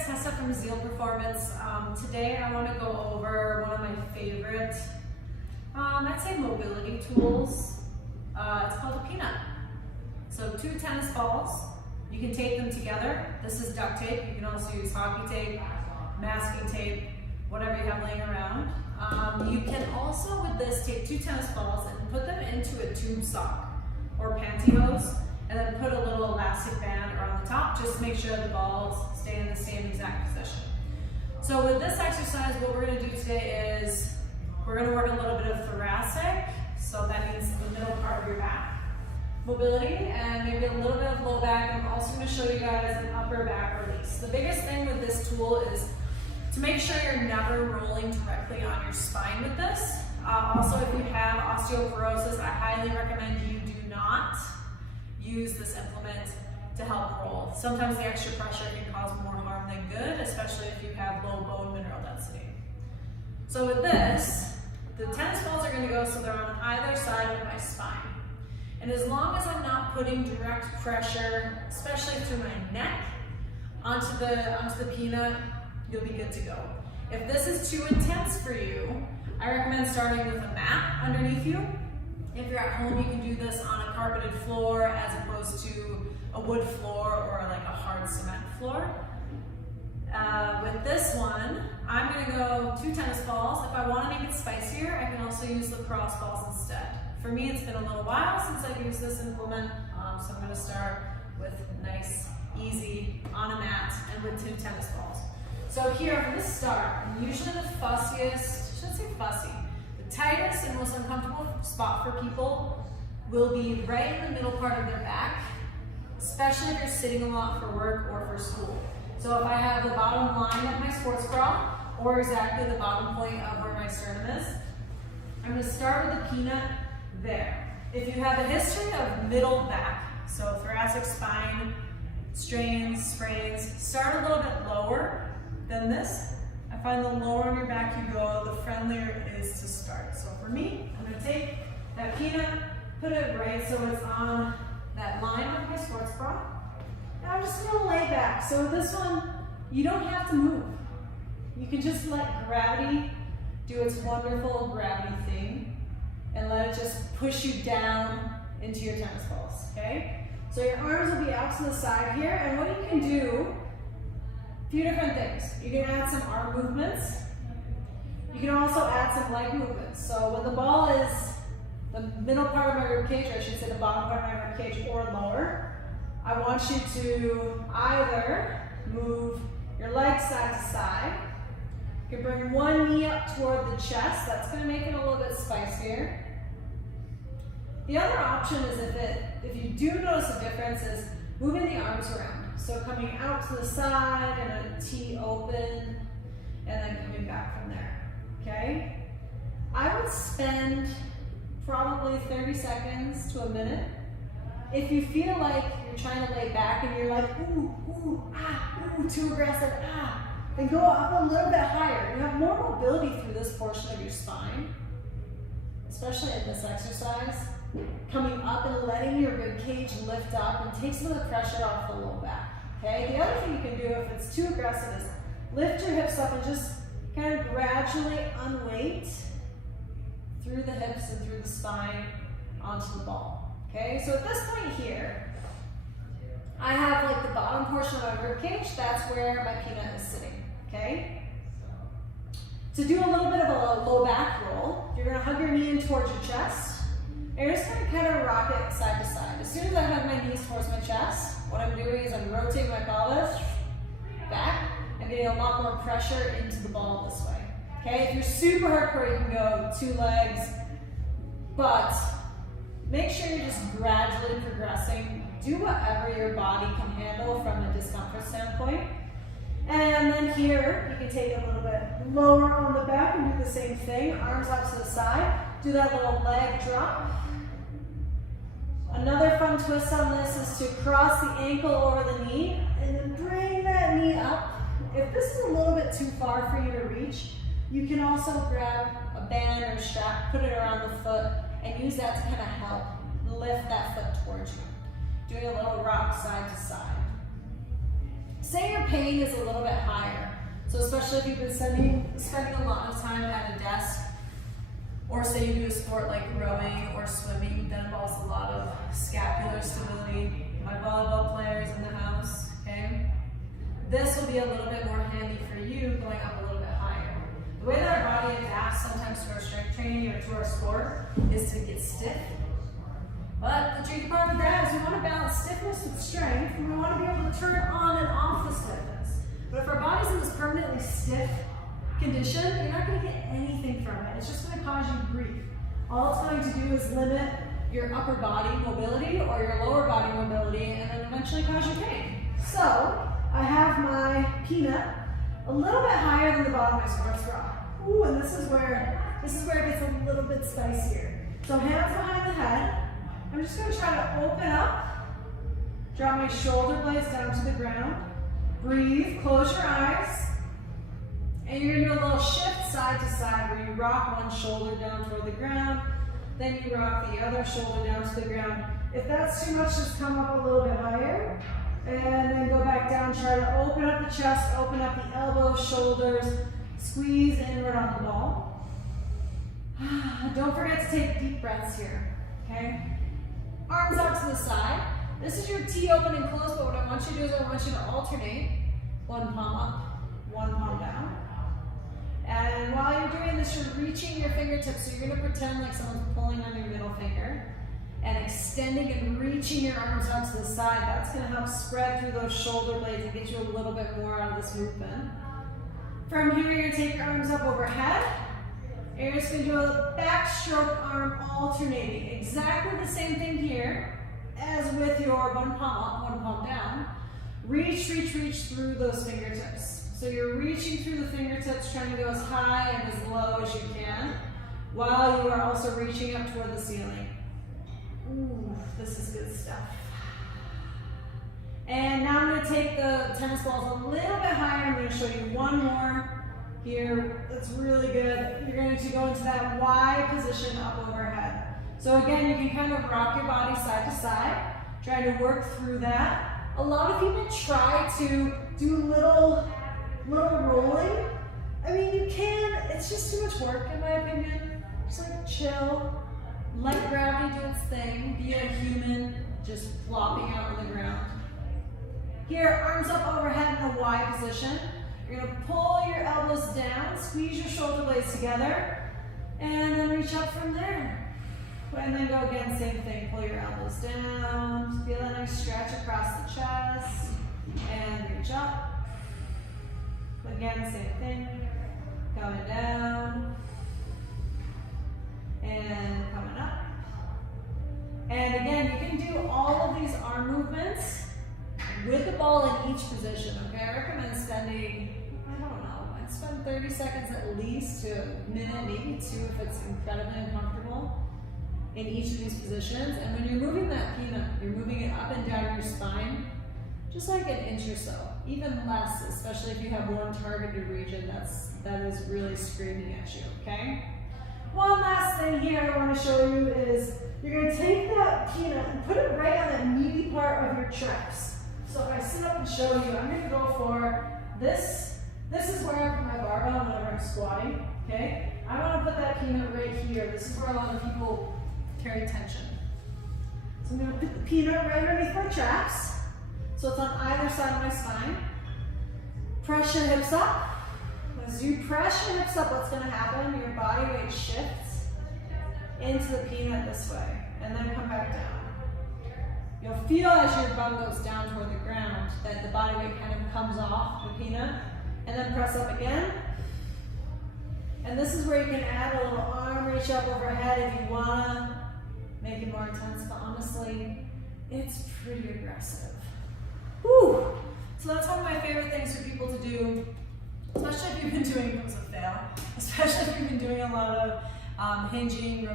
it's Tessa from Zeal Performance. Today I want to go over one of my favorite, I'd say mobility tools. It's called a peanut. So 2 tennis balls, you can tape them together. This is duct tape. You can also use hockey tape, masking tape, whatever you have laying around. You can also, with this, take 2 tennis balls and put them into a tube sock or pantyhose, and then put a little elastic band around the top just to make sure the balls stay in the same exact position. So with this exercise, what we're going to do today is we're going to work a little bit of thoracic, so that means the middle part of your back mobility, and maybe a little bit of low back. I'm also going to show you guys an upper back release. The biggest thing with this tool is to make sure you're never rolling directly on your spine with this. Also, if you have osteoporosis, I highly recommend you do not use this implement to help roll. Sometimes the extra pressure can cause more harm than good, especially if you have low bone mineral density. So with this, the tennis balls are going to go so they're on either side of my spine. And as long as I'm not putting direct pressure, especially through my neck, onto the peanut, you'll be good to go. If this is too intense for you, I recommend starting with a mat underneath you. If you're at home, you can do this on a carpeted floor as opposed to a wood floor or like a hard cement floor. With this one, I'm going to go 2 tennis balls. If I want to make it spicier, I can also use lacrosse balls instead. For me, it's been a little while since I've used this implement, so I'm going to start with nice, easy, on a mat, and with 2 tennis balls. So here, I'm going to start. Usually the fussiest, I shouldn't say fussy, the tightest and most uncomfortable spot for people will be right in the middle part of their back, especially if you're sitting a lot for work or for school. So if I have the bottom line of my sports bra, or exactly the bottom point of where my sternum is, I'm going to start with the peanut there. If you have a history of middle back, so thoracic spine, strains, sprains, start a little bit lower than this. I find the lower on your back you go, the friendlier it is to start. So for me, I'm going to take that peanut, put it right so it's on that line of my sports bra. And I'm just going to lay back. So with this one, you don't have to move. You can just let gravity do its wonderful gravity thing and let it just push you down into your tennis balls, okay? So your arms will be out to the side here, and what you can do, a few different things. You can add some arm movements. You can also add some leg movements. So when the ball is the middle part of my rib cage, or I should say the bottom part of my rib cage or lower, I want you to either move your legs side to side. You can bring one knee up toward the chest. That's going to make it a little bit spicier. The other option is if you do notice a difference, is moving the arms around. So coming out to the side and a T open, and then coming back from there, okay? I would spend probably 30 seconds to a minute. If you feel like you're trying to lay back and you're like, ooh, ooh, ah, ooh, too aggressive, ah, then go up a little bit higher. You have more mobility through this portion of your spine, especially in this exercise. Coming up and letting your rib cage lift up and take some of the pressure off the low back. Okay? The other thing you can do if it's too aggressive is lift your hips up and just kind of gradually unweight through the hips and through the spine onto the ball. Okay? So at this point here, I have like the bottom portion of my rib cage. That's where my peanut is sitting. Okay? To do a little bit of a low back roll, you're going to hug your knee in towards your chest. And you're just going to kind of rock it side to side. As soon as I have my knees towards my chest, what I'm doing is I'm rotating my pelvis back. I'm getting a lot more pressure into the ball this way. Okay, if you're super hardcore, you can go 2 legs, but make sure you're just gradually progressing. Do whatever your body can handle from a discomfort standpoint. And then here, you can take it a little bit lower on the back and do the same thing. Arms out to the side. Do that little leg drop. Another fun twist on this is to cross the ankle over the knee and then bring that knee up. If this is a little bit too far for you to reach, you can also grab a band or strap, put it around the foot, and use that to kind of help lift that foot towards you. Doing a little rock side to side. Say your pain is a little bit higher. So especially if you've been spending a lot of time at a desk, or say you do a sport like rowing or swimming that involves a lot of scapular stability. My volleyball players in the house, okay? This will be a little bit more handy for you going up a little bit higher. The way that our body adapts sometimes to our strength training or to our sport is to get stiff. But the tricky part of that is we want to balance stiffness with strength, and we want to be able to turn on and off the stiffness. But if our body's in this permanently stiff condition, you're not going to get anything from it. It's just going to cause you grief. All it's going to do is limit your upper body mobility or your lower body mobility, and then eventually cause you pain. So I have my peanut a little bit higher than the bottom of my sports bra. Ooh, and this is where it gets a little bit spicier. So hands behind the head. I'm just going to try to open up, drop my shoulder blades down to the ground. Breathe, close your eyes, and you're going to do a little shift side to side where you rock one shoulder down toward the ground, then you rock the other shoulder down to the ground. If that's too much, just come up a little bit higher, and then go back down. Try to open up the chest, open up the elbows, shoulders, squeeze inward on the ball. Don't forget to take deep breaths here, okay? Arms out to the side. This is your T open and close, but what I want you to do is I want you to alternate. One palm up, one palm down. And while you're doing this, you're reaching your fingertips. So you're going to pretend like someone's pulling on your middle finger and extending and reaching your arms out to the side. That's going to help spread through those shoulder blades and get you a little bit more out of this movement. From here, you're going to take your arms up overhead. And you're just going to do a backstroke arm alternating. Exactly the same thing here as with your one palm up, one palm down. Reach, reach, reach through those fingertips. So you're reaching through the fingertips, trying to go as high and as low as you can, while you are also reaching up toward the ceiling. Ooh, this is good stuff. And now I'm going to take the tennis balls a little bit higher. I'm going to show you one more here that's really good. You're going to go into that Y position up overhead. So again, you can kind of rock your body side to side, trying to work through that. A lot of people try to do little rolling. I mean, you can, it's just too much work in my opinion. Just like chill, let gravity do its thing, be a human, just flopping out on the ground. Here, arms up overhead in the Y position. You're going to pull your elbows down, squeeze your shoulder blades together, and then reach up from there. And then go again, same thing, pull your elbows down, feel a nice stretch across the chest, and reach up. Again, same thing, coming down, and coming up. And again, you can do all of these arm movements with the ball in each position, okay? I recommend spending, I don't know, I'd spend 30 seconds at least to a minute, maybe two if it's incredibly uncomfortable in each of these positions. And when you're moving that peanut, you're moving it up and down your spine, just like an inch or so, even less, especially if you have one targeted region that is really screaming at you, okay? One last thing here I want to show you is you're going to take that peanut and put it right on that meaty part of your traps. So if I sit up and show you, I'm going to go for this. This is where I put my barbell whenever I'm squatting, okay? I want to put that peanut right here. This is where a lot of people carry tension. So I'm going to put the peanut right underneath my traps. So it's on either side of my spine. Press your hips up. As you press your hips up, what's going to happen? Your body weight shifts into the peanut this way, and then come back down. You'll feel as your bum goes down toward the ground that the body weight kind of comes off the peanut, and then press up again. And this is where you can add a little arm reach up overhead if you want to make it more intense, but honestly, it's pretty aggressive. Whew. So that's one of my favorite things for people to do, especially if you've been doing, it was a fail, especially if you've been doing a lot of hinging,